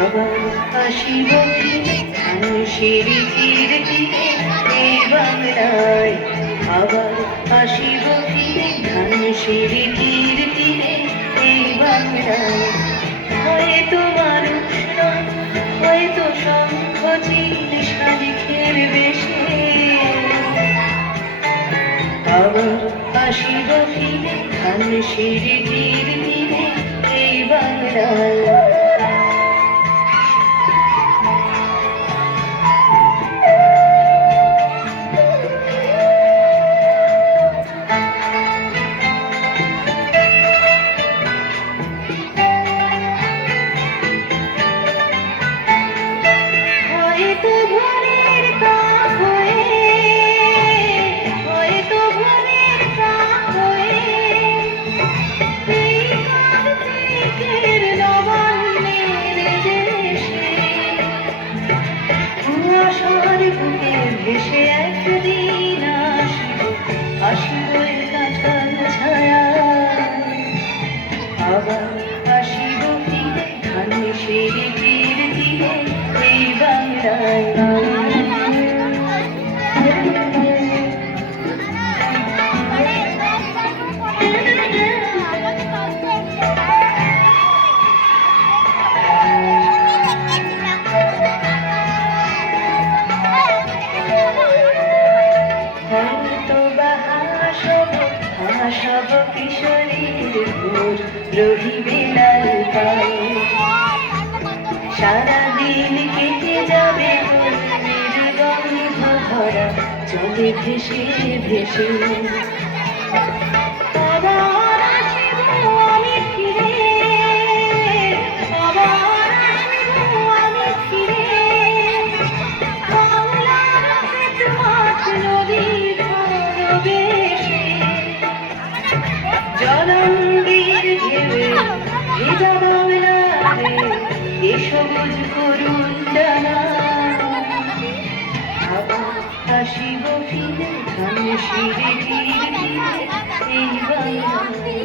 আবার আসিব ফিরে ধানুষের তীর তীরে এই বাংলায়। আবার আসিব ফিরে ধানুষের তীর তীরে এই বাংলায়। হয়তো মানুষ নয়, হয়তো শঙ্খ চিল শালিখের বেশে। আবার আসিব ফিরে ধানুষের তীর তীরে এই বাংলায়। ভেসে একদিন আসিব এর কাঁঠাল ছায়া। আবার আসিব ফিরে ধানুষের তীর তীরে এই বাংলায়। সব কিশোরীর ভোর রহিবে লাল পায়। সারাদিন কেটে যাবে নির্গন্ধ ভরা চলে ভেসে ভেসে। আবার আসিব আমি ফিরে, আবার আসিব আমি ফিরে। বাংলার ক্ষেত মাঠ নদীর ভালোবেসে। জলঙ্গির ঢেউয়ে ভেজা বাংলারে এ সবুজ করুণ ডানা। আবার আসিব ফিরে ধানুষের তীর তীরে এই বাংলায়।